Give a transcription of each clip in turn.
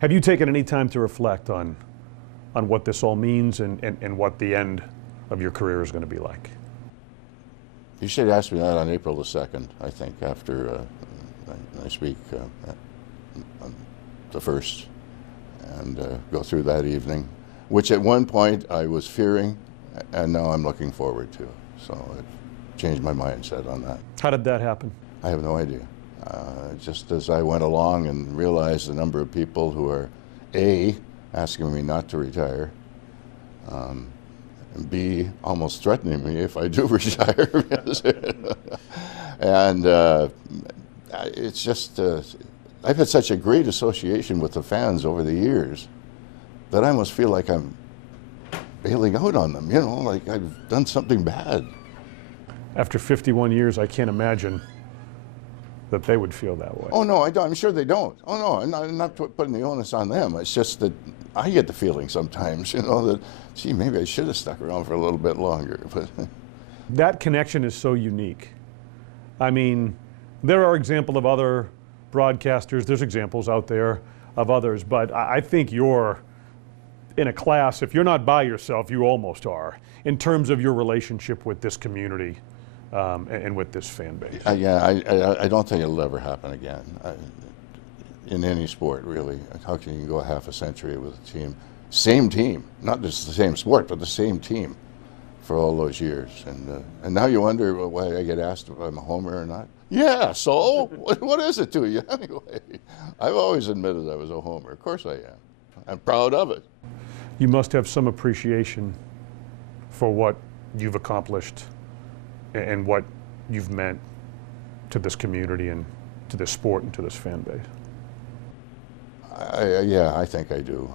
Have you taken any time to reflect on what this all means and what the end of your career is going to be like? You should ask me that on April the 2nd, I think, after I speak on the 1st, and go through that evening, which at one point I was fearing, and now I'm looking forward to. So I've changed my mindset on that. How did that happen? I have no idea. Just as I went along and realized the number of people who are, A, asking me not to retire, and B, almost threatening me if I do retire. And it's just, I've had such a great association with the fans over the years that I almost feel like I'm bailing out on them, you know, like I've done something bad. After 51 years, I can't imagine that they would feel that way. Oh, no, I don't. I'm sure they don't. Oh, no, I'm not putting the onus on them. It's just that I get the feeling sometimes, you know, that, gee, maybe I should have stuck around for a little bit longer. But that connection is so unique. I mean, there are examples of other broadcasters, there's examples out there of others, but I think you're in a class, if you're not by yourself, you almost are, in terms of your relationship with this community and with this fan base. Yeah, I don't think it'll ever happen again in any sport, really. How can you go half a century with a team, same team, not just the same sport, but the same team for all those years? And now you wonder why I get asked if I'm a homer or not. Yeah, so what is it to you anyway? I've always admitted I was a homer. Of course I am. I'm proud of it. You must have some appreciation for what you've accomplished and what you've meant to this community and to this sport and to this fan base. Yeah, I think I do.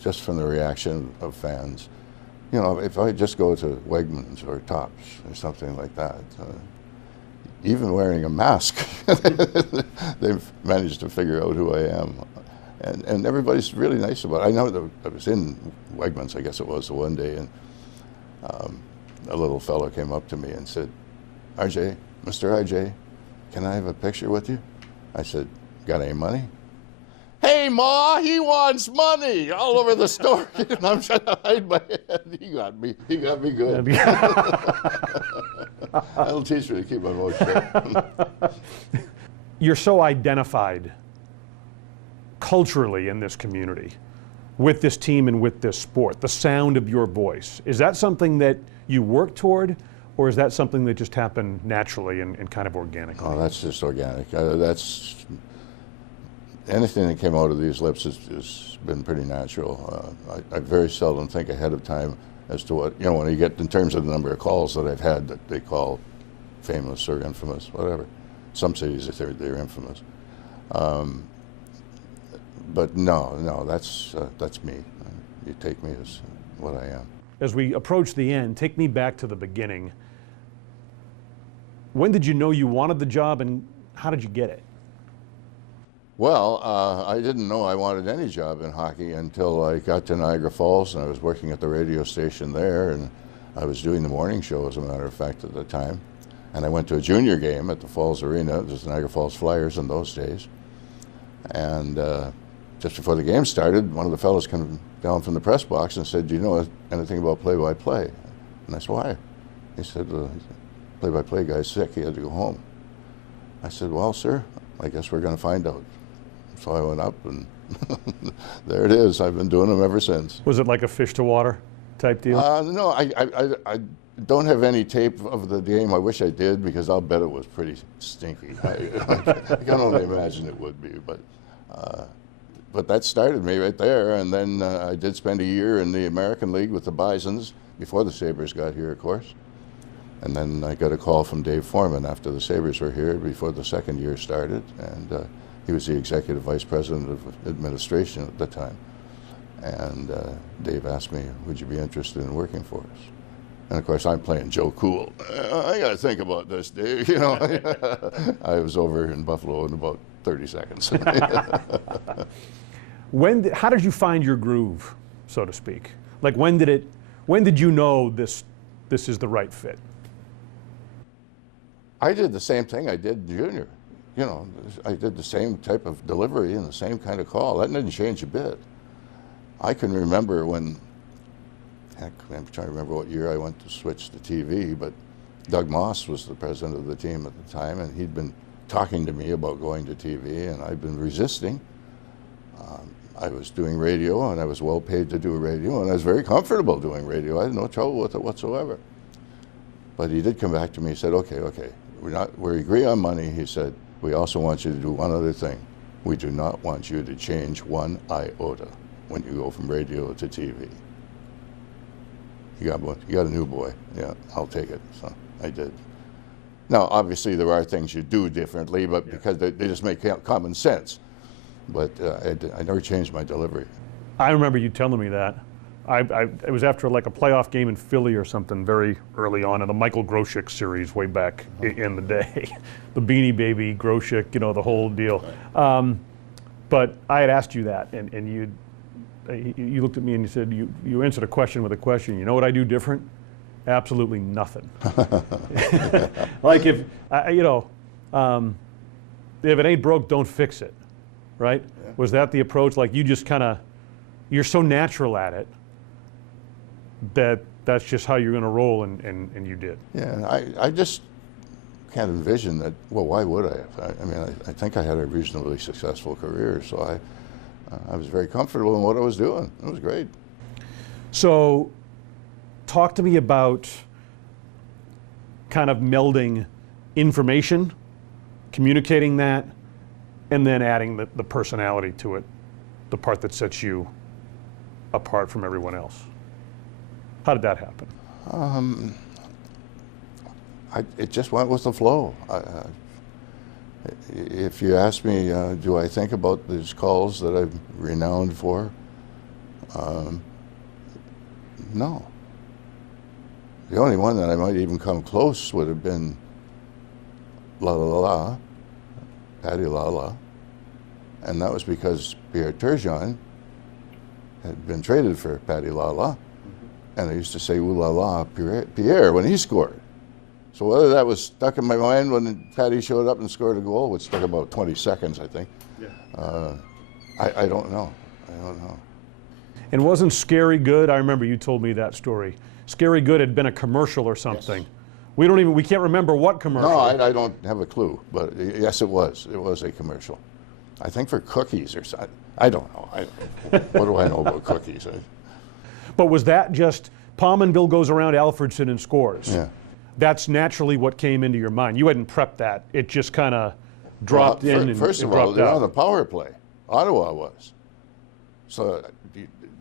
Just from the reaction of fans. You know, if I just go to Wegmans or Tops or something like that, even wearing a mask, they've managed to figure out who I am. And everybody's really nice about it. I know that I was in Wegmans, I guess it was, one day, and a little fellow came up to me and said, RJ, Mr. RJ, can I have a picture with you? I said, got any money? Hey, Ma, he wants money all over the store. And I'm trying to hide my head. He got me good. That'll teach me to keep my mouth shut. You're so identified culturally in this community with this team and with this sport, the sound of your voice. Is that something that you work toward, or is that something that just happened naturally and kind of organically? Oh, that's just organic. That's anything that came out of these lips has been pretty natural. I very seldom think ahead of time as to what, you know, when you get in terms of the number of calls that I've had that they call famous or infamous, whatever. Some cities, they're infamous. But no, that's me. You take me as what I am. As we approach the end, take me back to the beginning. When did you know you wanted the job, and how did you get it? Well, I didn't know I wanted any job in hockey until I got to Niagara Falls, and I was working at the radio station there, and I was doing the morning show, as a matter of fact, at the time. And I went to a junior game at the Falls Arena. It was the Niagara Falls Flyers in those days. And just before the game started, one of the fellows came down from the press box and said, do you know anything about play-by-play? And I said, why? He said, the play-by-play guy's sick, he had to go home. I said, well, sir, I guess we're going to find out. So I went up, and there it is. I've been doing them ever since. Was it like a fish to water type deal? No, I don't have any tape of the game. I wish I did, because I'll bet it was pretty stinky. I can only imagine it would be, but that started me right there. And then I did spend a year in the American League with the Bisons before the Sabres got here, of course. And then I got a call from Dave Foreman after the Sabres were here, before the second year started, and he was the executive vice president of administration at the time. And Dave asked me, would you be interested in working for us? And of course, I'm playing Joe Cool. I got to think about this, Dave. You know, I was over in Buffalo in about 30 seconds. How did you find your groove, so to speak? Like, when did you know this is the right fit? I did the same thing I did in junior. you know, I did the same type of delivery and the same kind of call. That didn't change a bit. I can remember when, heck, I'm trying to remember what year I went to switch to TV, but Doug Moss was the president of the team at the time, and he'd been talking to me about going to TV, and I'd been resisting. I was doing radio, and I was well paid to do radio, and I was very comfortable doing radio. I had no trouble with it whatsoever. But he did come back to me. He said, okay, we agree on money. He said, we also want you to do one other thing. We do not want you to change one iota when you go from radio to TV. You got a new boy. Yeah, I'll take it. So I did. Now, obviously, there are things you do differently, but because they just make common sense. But I never changed my delivery. I remember you telling me that. It was after like a playoff game in Philly or something very early on in the Michael Grosek series way back in the day. The Beanie Baby, Grosek, you know, the whole deal. But I had asked you that, and you looked at me and you said, you answered a question with a question. You know what I do different? Absolutely nothing. Like if it ain't broke, don't fix it, right? Yeah. Was that the approach? Like you just kind of, you're so natural at it that that's just how you're going to roll, and you did. Yeah, I just can't envision that. Well, why would I have? I mean, I think I had a reasonably successful career, so I was very comfortable in what I was doing. It was great. So, talk to me about kind of melding information, communicating that, and then adding the personality to it, the part that sets you apart from everyone else. How did that happen? It just went with the flow. If you ask me, do I think about these calls that I'm renowned for? No. The only one that I might even come close would have been La La La, Patty La La, and that was because Pierre Turgeon had been traded for Patty La La, and I used to say, ooh la la, Pierre, when he scored. So whether that was stuck in my mind when Patty showed up and scored a goal, which took about 20 seconds, I think, yeah. I don't know. I don't know. And wasn't Scary Good? I remember you told me that story. Scary Good had been a commercial or something. Yes. We can't remember what commercial. No, I don't have a clue, but yes, it was. It was a commercial. I think for cookies or something. I don't know. What do I know about cookies? But was that just Pominville goes around Alfredson and scores? Yeah. That's naturally what came into your mind. You hadn't prepped that. It just kind of dropped in and first of all, they're on the power play. Ottawa was. So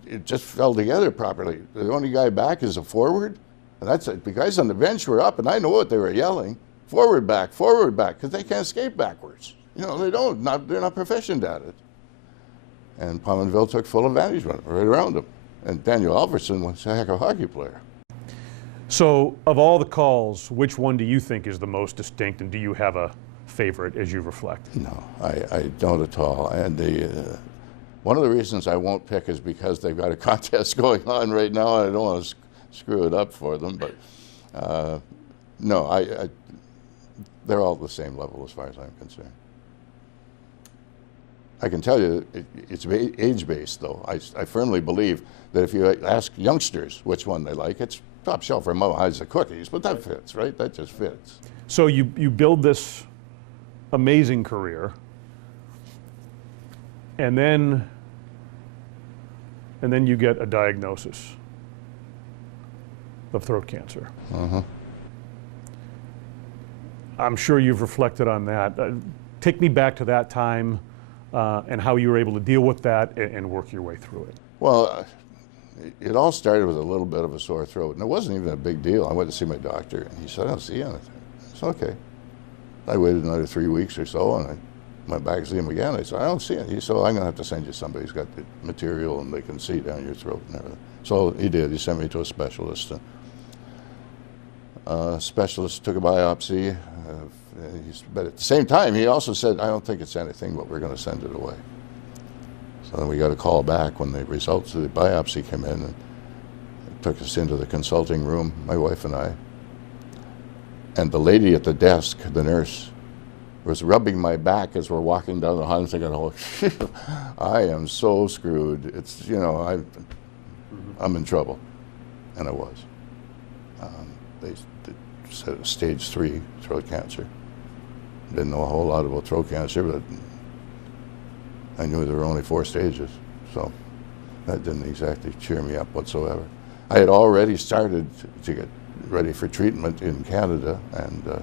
it just fell together properly. The only guy back is a forward, and that's it. The guys on the bench were up, and I know what they were yelling. Forward back, because they can't skate backwards. You know, they're not proficient at it. And Pominville took full advantage of it, right around them. And Daniel Alfredson was a heck of a hockey player. So, of all the calls, which one do you think is the most distinct, and do you have a favorite as you reflect? No, I don't at all. And one of the reasons I won't pick is because they've got a contest going on right now, and I don't want to screw it up for them. But no, they're all at the same level as far as I'm concerned. I can tell you it's age-based, though. I firmly believe that if you ask youngsters which one they like, it's top shelf or Mama hides the cookies, but that fits, right? That just fits. So you build this amazing career, and then you get a diagnosis of throat cancer. Uh-huh. I'm sure you've reflected on that. Take me back to that time and how you were able to deal with that and work your way through it. Well, it all started with a little bit of a sore throat, and it wasn't even a big deal. I went to see my doctor, and he said, I don't see anything. It's okay. I waited another 3 weeks or so, and I went back to see him again. I said, I don't see it. He said, I'm going to have to send you somebody who's got the material, and they can see down your throat and everything. So he did. He sent me to a specialist. Specialist took a biopsy. But at the same time, he also said, I don't think it's anything, but we're going to send it away. So then we got a call back when the results of the biopsy came in, and took us into the consulting room, my wife and I. And the lady at the desk, the nurse, was rubbing my back as we're walking down the hall, and thinking, oh, I am so screwed. It's, you know, I'm in trouble. And I was. They said it was stage 3 throat cancer. Didn't know a whole lot about throat cancer, but I knew there were only 4 stages. So that didn't exactly cheer me up whatsoever. I had already started to get ready for treatment in Canada, and the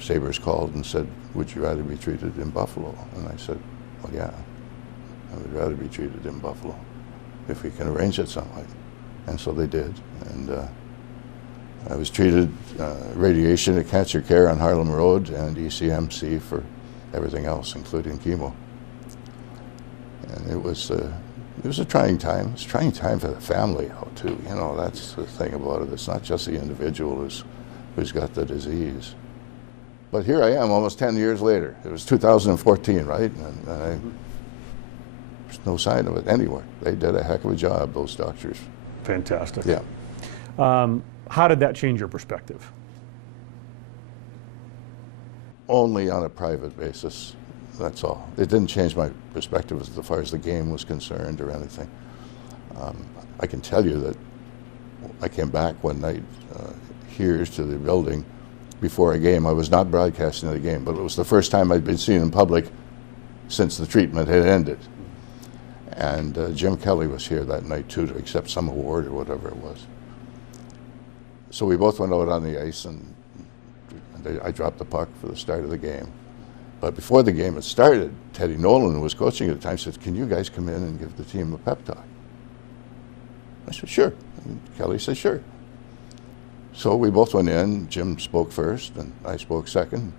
Sabres called and said, would you rather be treated in Buffalo? And I said, well, yeah, I would rather be treated in Buffalo if we can arrange it some way. And so they did. And I was treated radiation at Cancer Care on Harlem Road and ECMC for everything else, including chemo. And it was a trying time. It was a trying time for the family, though, too. You know, that's the thing about it. It's not just the individual who's got the disease. But here I am almost 10 years later. It was 2014, right? And there's no sign of it anywhere. They did a heck of a job, those doctors. Fantastic. Yeah. How did that change your perspective? Only on a private basis, that's all. It didn't change my perspective as far as the game was concerned or anything. I can tell you that I came back one night here to the building before a game. I was not broadcasting the game, but it was the first time I'd been seen in public since the treatment had ended. And Jim Kelly was here that night too to accept some award or whatever it was. So we both went out on the ice, and I dropped the puck for the start of the game. But before the game had started, Teddy Nolan, who was coaching at the time, said, can you guys come in and give the team a pep talk? I said, sure. And Kelly said, sure. So we both went in. Jim spoke first, and I spoke second.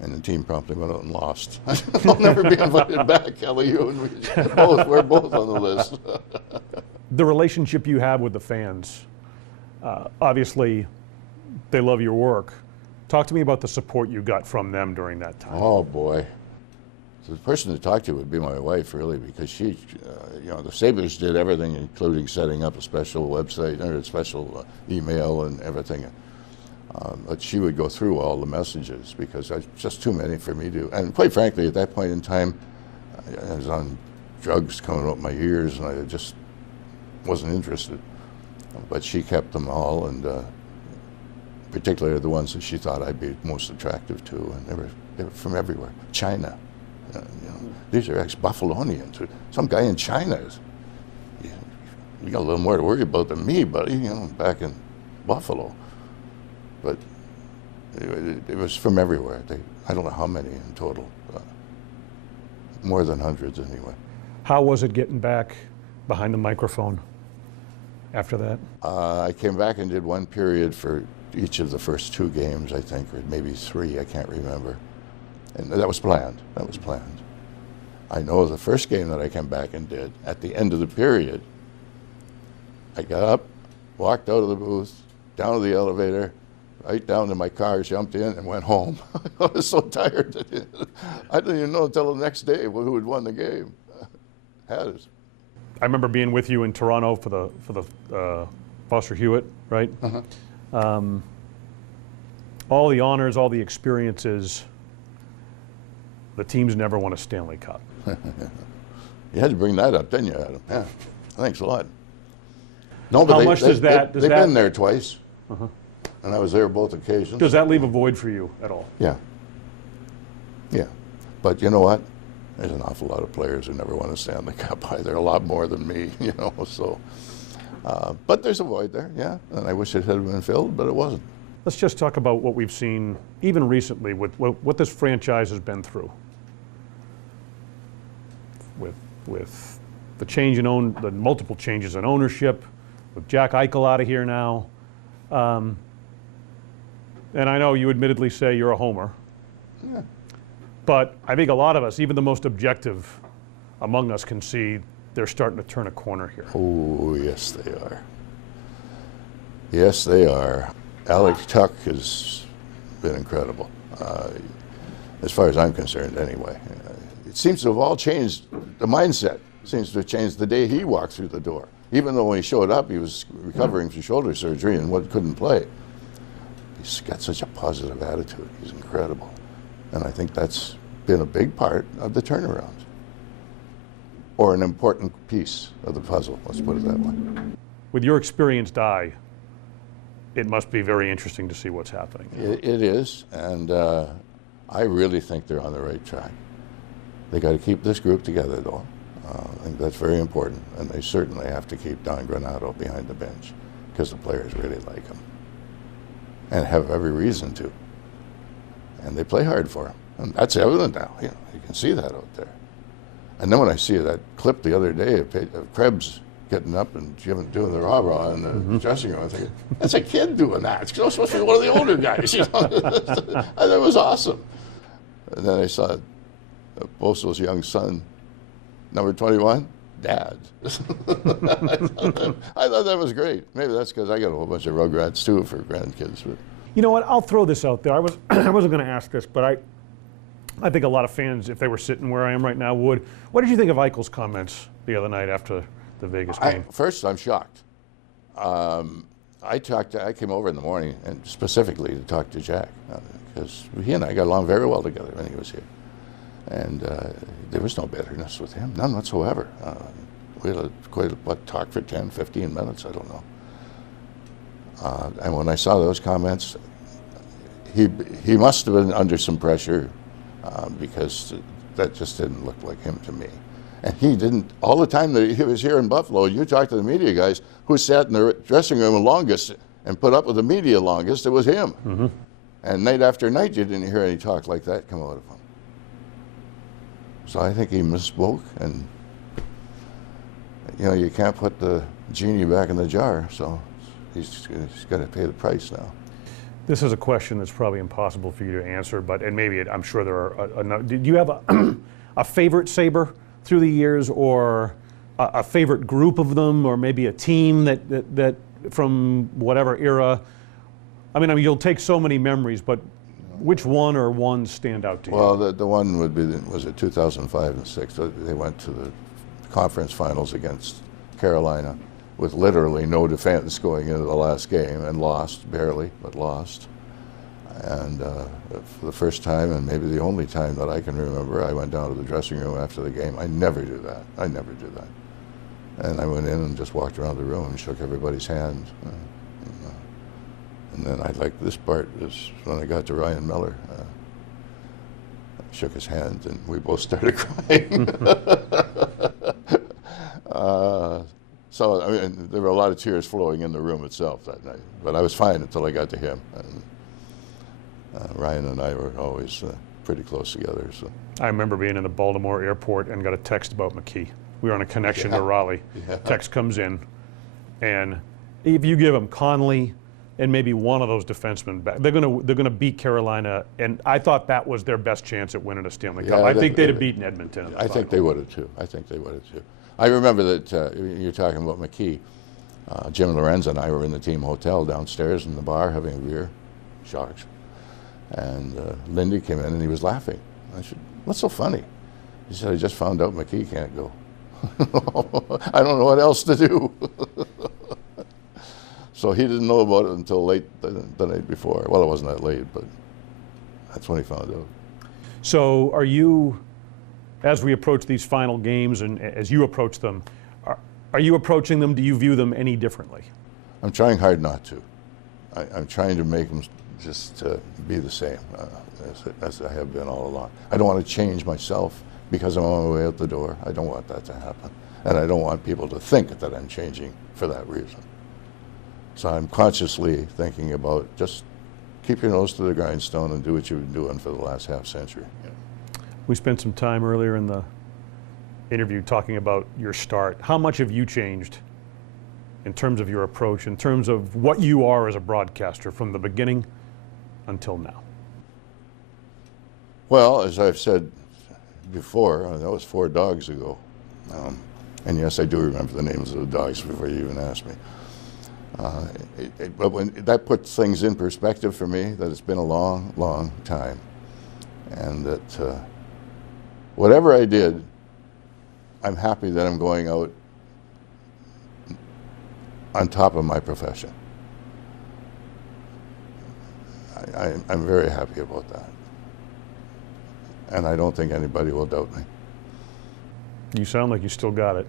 And the team promptly went out and lost. I'll never be invited back, Kelly. You and me, we're both on the list. The relationship you have with the fans, obviously they love your work. Talk to me about the support you got from them during that time. Oh, boy. So the person to talk to would be my wife, really, because she, you know, the Sabres did everything, including setting up a special website or a special email and everything. But she would go through all the messages because there's just too many for me to. And quite frankly, at that point in time, I was on drugs coming up my ears, and I just wasn't interested. But she kept them all, and particularly the ones that she thought I'd be most attractive to, and they were from everywhere. China, you know, these are ex-Buffalonians. Some guy in China is. You got a little more to worry about than me, buddy. You know, back in Buffalo. But it was from everywhere. I don't know how many in total. More than hundreds, anyway. How was it getting back behind the microphone after that? I came back and did one period for each of the first 2 games, I think, or maybe 3, I can't remember. And that was planned. That was planned. I know the first game that I came back and did, at the end of the period, I got up, walked out of the booth, down to the elevator, right down to my car, jumped in, and went home. I was so tired that I didn't even know until the next day who had won the game. Had it. I remember being with you in Toronto for the Foster Hewitt, right? Uh-huh. All the honors, all the experiences. The teams never won a Stanley Cup. You had to bring that up, didn't you, Adam? Yeah. Thanks a lot. No, but How much does that? They've been there twice, and I was there both occasions. Does that leave a void for you at all? Yeah. Yeah. But you know what? There's an awful lot of players who never won a Stanley Cup either, a lot more than me, you know, so. But there's a void there, yeah, and I wish it had been filled, but it wasn't. Let's just talk about what we've seen, even recently, with what this franchise has been through. With the change in the multiple changes in ownership, with Jack Eichel out of here now. And I know you admittedly say you're a homer. Yeah. But I think a lot of us, even the most objective among us, can see they're starting to turn a corner here. Oh, yes, they are. Yes, they are. Alex Tuck has been incredible, as far as I'm concerned anyway. It seems to have all changed. The mindset seems to have changed the day he walked through the door. Even though when he showed up, he was recovering from shoulder surgery and couldn't play. He's got such a positive attitude. He's incredible. And I think that's been a big part of the turnaround. Or an important piece of the puzzle, let's put it that way. With your experienced eye, it must be very interesting to see what's happening. It is, and I really think they're on the right track. They got to keep this group together, though. I think that's very important, and they certainly have to keep Don Granato behind the bench because the players really like him and have every reason to. And they play hard for him, and that's evident now. You can see that out there. And then when I see that clip the other day of Krebs getting up and doing the rah-rah in the dressing room, I think, that's a kid doing that. It's supposed to be one of the older guys. And that was awesome. And then I saw Boso's young son, number 21, Dad. I thought that was great. Maybe that's because I got a whole bunch of Rugrats too for grandkids. But. You know what? I'll throw this out there. I wasn't going to ask this, but I think a lot of fans, if they were sitting where I am right now, would. What did you think of Eichel's comments the other night after the Vegas game? First, I'm shocked. I came over in the morning and specifically to talk to Jack because he and I got along very well together when he was here. And there was no bitterness with him, none whatsoever. We had talk for 10, 15 minutes, I don't know. And when I saw those comments, he must have been under some pressure because that just didn't look like him to me. And he didn't, all the time that he was here in Buffalo, you talked to the media guys, who sat in the dressing room longest and put up with the media longest, it was him. Mm-hmm. And night after night, you didn't hear any talk like that come out of him. So I think he misspoke, and you can't put the genie back in the jar, so he's got to pay the price now. This is a question that's probably impossible for you to answer, and maybe I'm sure there are. Do you have a favorite Sabre through the years, or a favorite group of them, or maybe a team that from whatever era? I mean, you'll take so many memories, but which one or ones stand out to you? Well, the one would be, was it 2005 and 6? They went to the conference finals against Carolina with literally no defense going into the last game and lost, barely, but lost. And for the first time, and maybe the only time that I can remember, I went down to the dressing room after the game. I never do that. I never do that. And I went in and just walked around the room and shook everybody's hand. And then I like this part is when I got to Ryan Miller. I shook his hand and we both started crying. So I mean, there were a lot of tears flowing in the room itself that night. But I was fine until I got to him. And Ryan and I were always pretty close together. So I remember being in the Baltimore airport and got a text about McKee. We were on a connection to Raleigh. Yeah. Text comes in, and if you give him Conley and maybe one of those defensemen back, they're gonna beat Carolina, and I thought that was their best chance at winning a Stanley Cup. I think they'd have beaten Edmonton. I think they would have too. I think they would have too. I remember that you're talking about McKee. Jim Lorenz and I were in the team hotel downstairs in the bar having a beer, Sharks, and Lindy came in and he was laughing. I said, "What's so funny?" He said, "I just found out McKee can't go." I don't know what else to do. So he didn't know about it until late the night before. Well, it wasn't that late, but that's when he found out. So are you, as we approach these final games and as you approach them, are you approaching them, do you view them any differently? I'm trying hard not to. I'm trying to make them just be the same as I have been all along. I don't want to change myself because I'm on my way out the door. I don't want that to happen. And I don't want people to think that I'm changing for that reason. So I'm consciously thinking about just keep your nose to the grindstone and do what you've been doing for the last half century. You know. We spent some time earlier in the interview talking about your start. How much have you changed in terms of your approach, in terms of what you are as a broadcaster from the beginning until now? Well, as I've said before, that was 4 dogs ago. And yes, I do remember the names of the dogs before you even asked me. But when that puts things in perspective for me, that it's been a long, long time. And that whatever I did, I'm happy that I'm going out on top of my profession. I'm very happy about that. And I don't think anybody will doubt me. You sound like you still got it.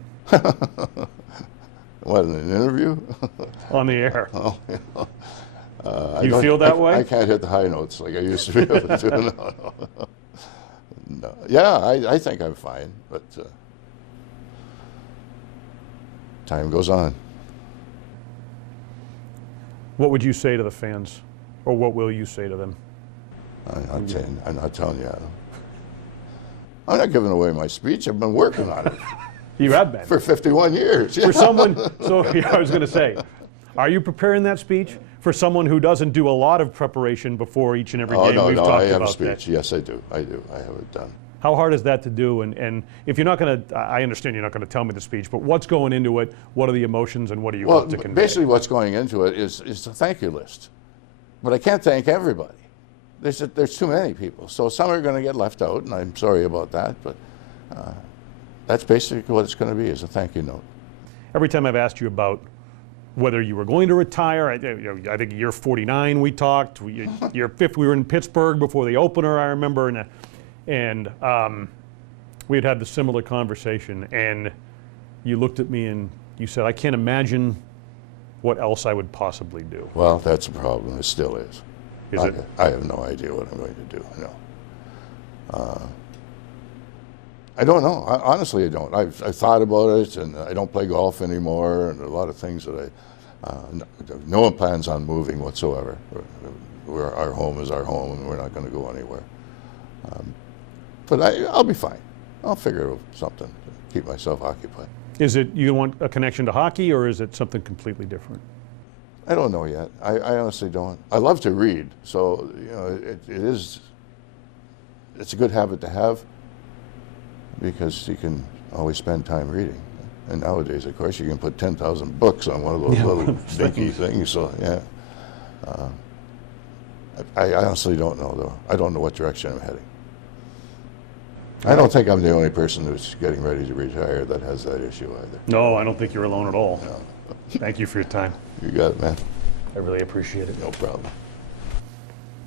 What, in an interview? On the air. Oh, yeah. You feel that way? I can't hit the high notes like I used to be able to do. No. No. Yeah, I think I'm fine, but time goes on. What would you say to the fans? Or what will you say to them? I'm not telling you, Adam. I'm not giving away my speech. I've been working on it. You have been. For 51 years. For someone, so yeah, I was going to say, are you preparing that speech for someone who doesn't do a lot of preparation before each and every game? No, We've no, talked I have about a speech. that. Yes, I do. I do. I have it done. How hard is that to do? And if you're not going to, I understand you're not going to tell me the speech, but what's going into it? What are the emotions and what are you Well, hope to convey? basically what's going into it is the thank you list. But I can't thank everybody. There's too many people. So some are going to get left out, and I'm sorry about that, but that's basically what it's going to be, is a thank you note. Every time I've asked you about whether you were going to retire, I think year 49 we talked, year 50 we were in Pittsburgh before the opener, I remember, and we had had the similar conversation, and you looked at me and you said, I can't imagine what else I would possibly do. Well, that's a problem. It still is. Is it? I have no idea what I'm going to do. No. I don't know. Honestly, I don't. I've thought about it, and I don't play golf anymore, and a lot of things that no plans on moving whatsoever. Our home is our home, and we're not going to go anywhere. But I'll be fine. I'll figure out something to keep myself occupied. Is it you want a connection to hockey, or is it something completely different? I don't know yet. I honestly don't. I love to read, so it's a good habit to have, because you can always spend time reading. And nowadays, of course, you can put 10,000 books on one of those little dinky things. So yeah, I honestly don't know though. I don't know what direction I'm heading. I don't think I'm the only person who's getting ready to retire that has that issue either. No, I don't think you're alone at all. No. Thank you for your time. You got it, man. I really appreciate it. No problem.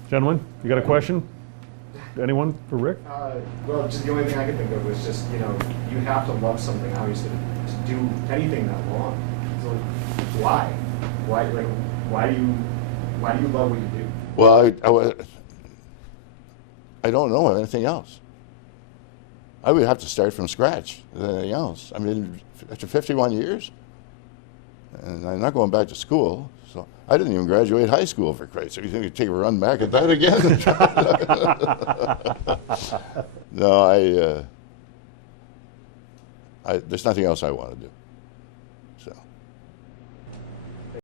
Gentlemen, you got a question? Anyone for Rick? Well, just the only thing I could think of was just, you have to love something, obviously, to do anything that long. So why? Why do you love what you do? Well, I don't know anything else. I would have to start from scratch with anything else. I mean, after 51 years, and I'm not going back to school, so I didn't even graduate high school, for Christ's sake. You think you'd take a run back at that again? No, there's nothing else I want to do.